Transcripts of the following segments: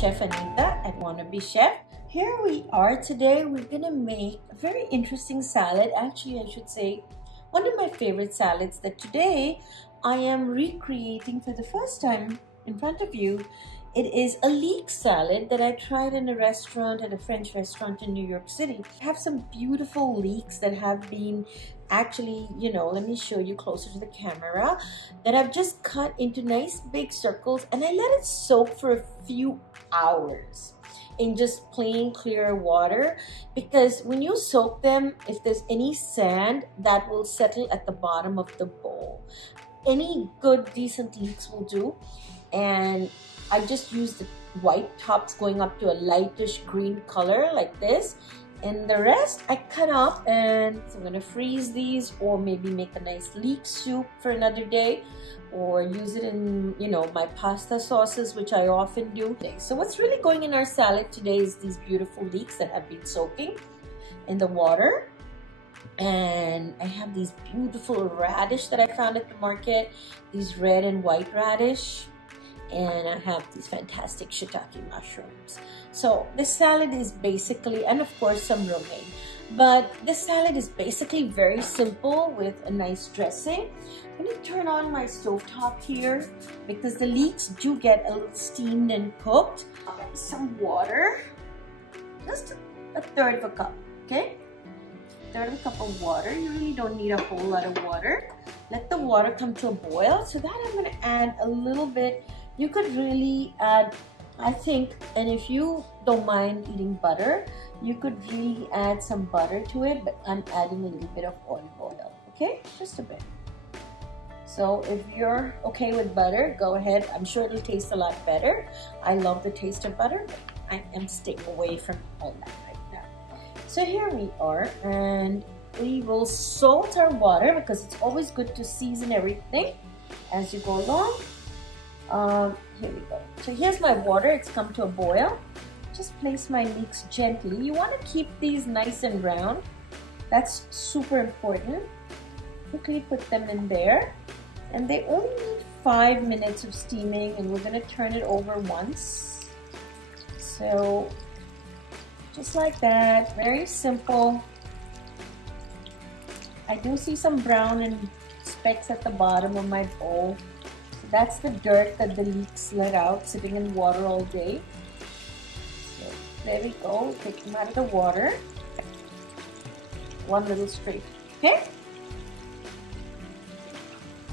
Chef Anita at WannaBee Chef. Here we are today. We're gonna make a very interesting salad. Actually, I should say one of my favorite salads that today I am recreating for the first time in front of you. It is a leek salad that I tried in a restaurant, at a French restaurant in New York City. I have some beautiful leeks that have been actually, let me show you closer to the camera, that I've just cut into nice big circles, and I let it soak for a few hours in just plain clear water, because when you soak them, if there's any sand, that will settle at the bottom of the bowl. Any good decent leeks will do. And I just used the white tops going up to a lightish green color like this. And the rest I cut up, and so I'm gonna freeze these, or maybe make a nice leek soup for another day, or use it in, my pasta sauces, which I often do. So what's really going in our salad today is these beautiful leeks that have been soaking in the water. And I have these beautiful radish that I found at the market, these red and white radish. And I have these fantastic shiitake mushrooms. So this salad is basically, and of course some romaine, but this salad is basically very simple with a nice dressing. I'm going to turn on my stovetop here because the leeks do get a little steamed and cooked. Some water, just a third of a cup, okay? Third of a cup of water. You really don't need a whole lot of water. Let the water come to a boil. So that I'm going to add a little bit. You could really add, I think, and if you don't mind eating butter, you could really add some butter to it, but I'm adding a little bit of olive oil, okay? Just a bit. So if you're okay with butter, go ahead. I'm sure it'll taste a lot better. I love the taste of butter, but I am staying away from all that right now. So here we are, and we will salt our water because it's always good to season everything as you go along. Here we go. So here's my water. It's come to a boil. Just place my leeks gently. You want to keep these nice and round. That's super important. Quickly put them in there. And they only need 5 minutes of steaming, and we're going to turn it over once. So just like that. Very simple. I do see some brown and specks at the bottom of my bowl. That's the dirt that the leeks let out sitting in water all day. So there we go. Take them out of the water. One little straight. Okay?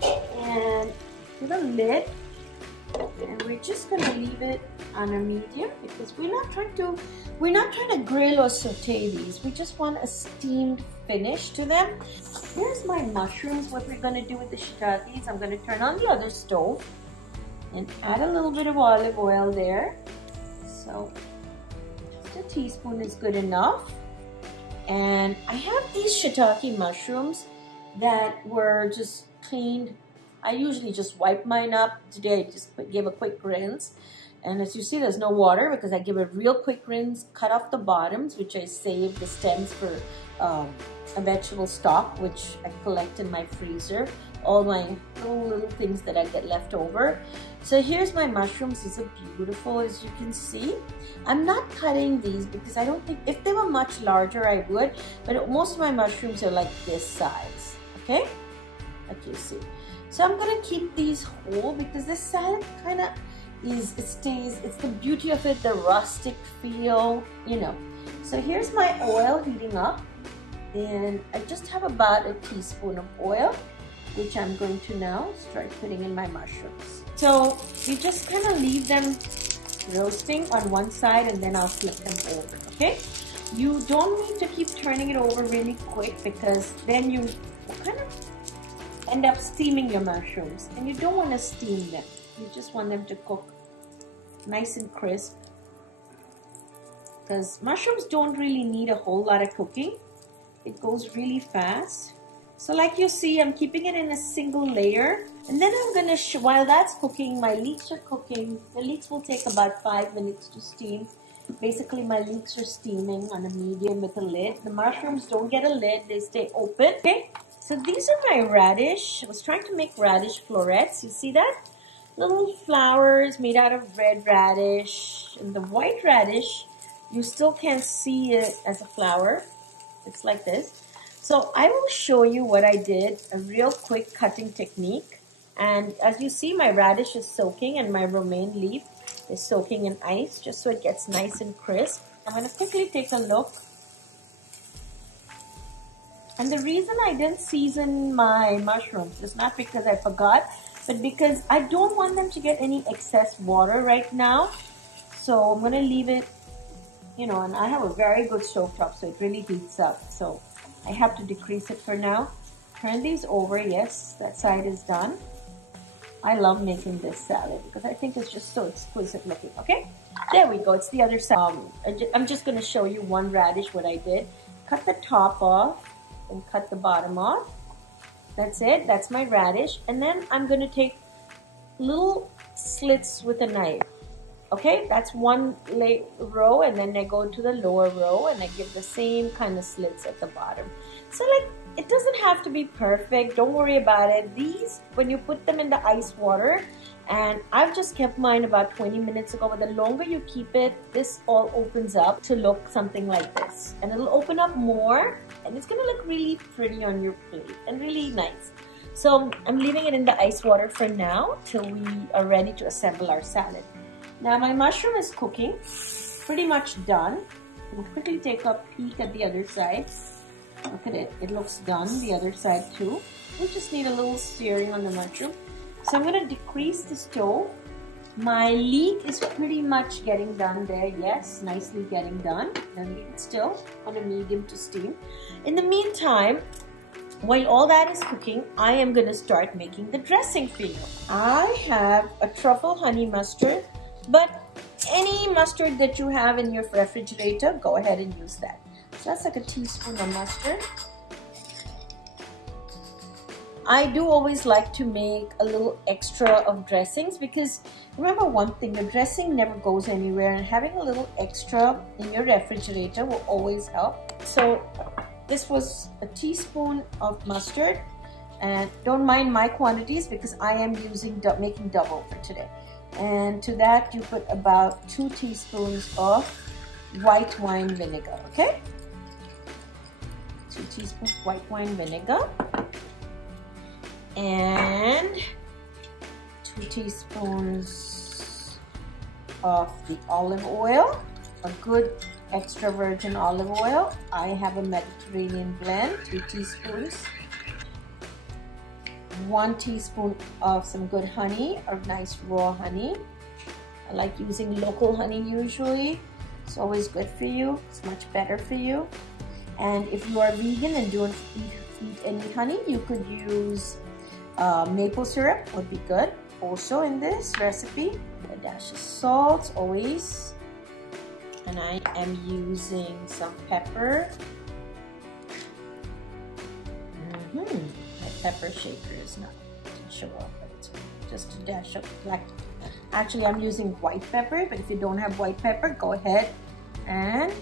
And put a lid. And we're just gonna leave it on a medium because we're not trying to grill or saute these. We just want a steamed finish to them. Here's my mushrooms. What we're gonna do with the shiitakes, I'm gonna turn on the other stove and add a little bit of olive oil there. So just a teaspoon is good enough. And I have these shiitake mushrooms that were just cleaned. I usually just wipe mine up. Today I just gave a quick rinse. And as you see, there's no water because I give a real quick rinse, cut off the bottoms, which I save the stems for a vegetable stock, which I collect in my freezer. All my little things that I get left over. So here's my mushrooms. These are beautiful, as you can see. I'm not cutting these because I don't think, if they were much larger, I would. But most of my mushrooms are like this size, okay? Like you see. So I'm gonna keep these whole because this salad kind of it's the beauty of it, the rustic feel, So here's my oil heating up, and I just have about a teaspoon of oil, which I'm going to now start putting in my mushrooms. So you just kind of leave them roasting on one side, and then I'll flip them over, okay? You don't need to keep turning it over really quick because then you kind of end up steaming your mushrooms, and you don't want to steam them. You just want them to cook nice and crisp because mushrooms don't really need a whole lot of cooking. It goes really fast. So like you see, I'm keeping it in a single layer, and then I'm gonna while that's cooking, my leeks are cooking. The leeks will take about 5 minutes to steam. Basically, my leeks are steaming on a medium with a lid. The mushrooms don't get a lid, they stay open. Okay, so these are my radish. I was trying to make radish florets. You see that? little flowers made out of red radish. And the white radish, you still can't see it as a flower. It's like this. So I will show you what I did, a real quick cutting technique. And as you see, my radish is soaking and my romaine leaf is soaking in ice just so it gets nice and crisp. I'm going to quickly take a look. And the reason I didn't season my mushrooms is not because I forgot, but because I don't want them to get any excess water right now. So I'm going to leave it, you know, and I have a very good stovetop, so it really heats up. So I have to decrease it for now. Turn these over. Yes, that side is done. I love making this salad because I think it's just so exquisite looking. Okay, there we go. It's the other side. I'm just going to show you one radish, what I did. Cut the top off and cut the bottom off. That's it. That's my radish. And then I'm going to take little slits with a knife. Okay, that's one row, and then I go to the lower row and I give the same kind of slits at the bottom. So like, it doesn't have to be perfect. Don't worry about it. These, when you put them in the ice water, and I've just kept mine about 20 minutes ago, but the longer you keep it, this all opens up to look something like this. And it'll open up more, and it's gonna look really pretty on your plate and really nice. So I'm leaving it in the ice water for now till we are ready to assemble our salad. Now my mushroom is cooking, pretty much done. We'll quickly take a peek at the other side. Look at it, it looks done, the other side too. We just need a little searing on the mushroom. So I'm going to decrease the stove. My leek is pretty much getting done there, yes, nicely getting done. Then leave it still on a medium to steam. In the meantime, while all that is cooking, I am going to start making the dressing for you. I have a truffle honey mustard, but any mustard that you have in your refrigerator, go ahead and use that. So that's like a teaspoon of mustard. I do always like to make a little extra of dressings because remember one thing, the dressing never goes anywhere, and having a little extra in your refrigerator will always help. So this was a teaspoon of mustard, and don't mind my quantities because I am making double for today. And to that you put about 2 teaspoons of white wine vinegar, okay? 2 teaspoons white wine vinegar and 2 teaspoons of the olive oil, a good extra virgin olive oil. I have a Mediterranean blend, 2 teaspoons. 1 teaspoon of some good honey, or nice raw honey. I like using local honey usually. It's always good for you. It's much better for you. And if you are vegan and don't eat any honey, you could use maple syrup, would be good also in this recipe. A dash of salt always. And I am using some pepper. My pepper shaker is not to show off, but it's just a dash of black. Actually, I'm using white pepper, but if you don't have white pepper, go ahead and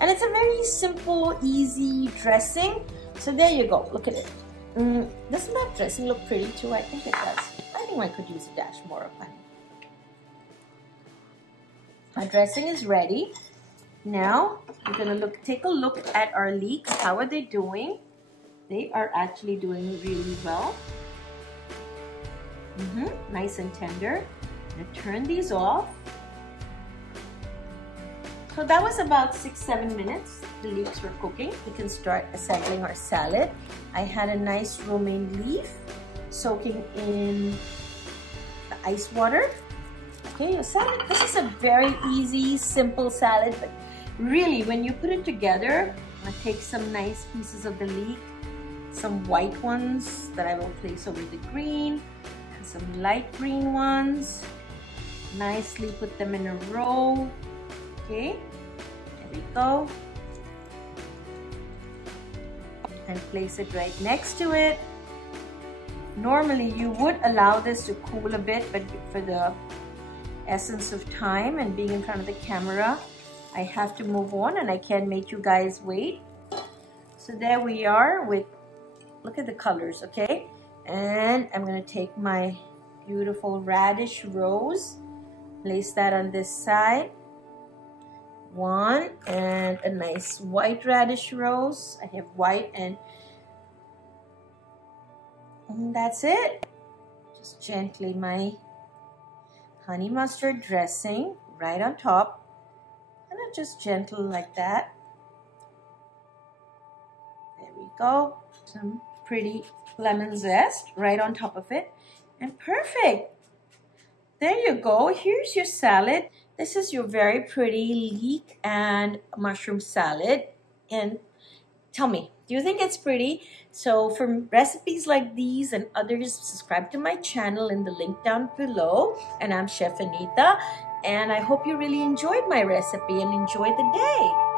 it's a very simple, easy dressing. So there you go. Look at it. Doesn't that dressing look pretty too? I think it does. I think I could use a dash more of honey. Our dressing is ready. Now we're gonna take a look at our leeks. How are they doing? They are actually doing really well. Nice and tender. I'm gonna turn these off. So that was about 6-7 minutes. The leeks were cooking. We can start assembling our salad. I had a nice romaine leaf soaking in the ice water. Okay, your salad. This is a very easy, simple salad, but really when you put it together, I'm gonna take some nice pieces of the leek, some white ones that I will place over the green, and some light green ones. Nicely put them in a row. Okay, there we go. And place it right next to it. Normally you would allow this to cool a bit, but for the essence of time and being in front of the camera, I have to move on and I can't make you guys wait. So there we are with, look at the colors, okay? And I'm gonna take my beautiful radish rose. Place that on this side. One, and a nice white radish rose. I have white and that's it. Just gently my honey mustard dressing right on top. And just gentle like that. There we go. Some pretty lemon zest right on top of it. And perfect. There you go. Here's your salad. This is your very pretty leek and mushroom salad. And tell me, do you think it's pretty? So for recipes like these and others, subscribe to my channel in the link down below. And I'm Chef Anita. And I hope you really enjoyed my recipe and enjoy the day.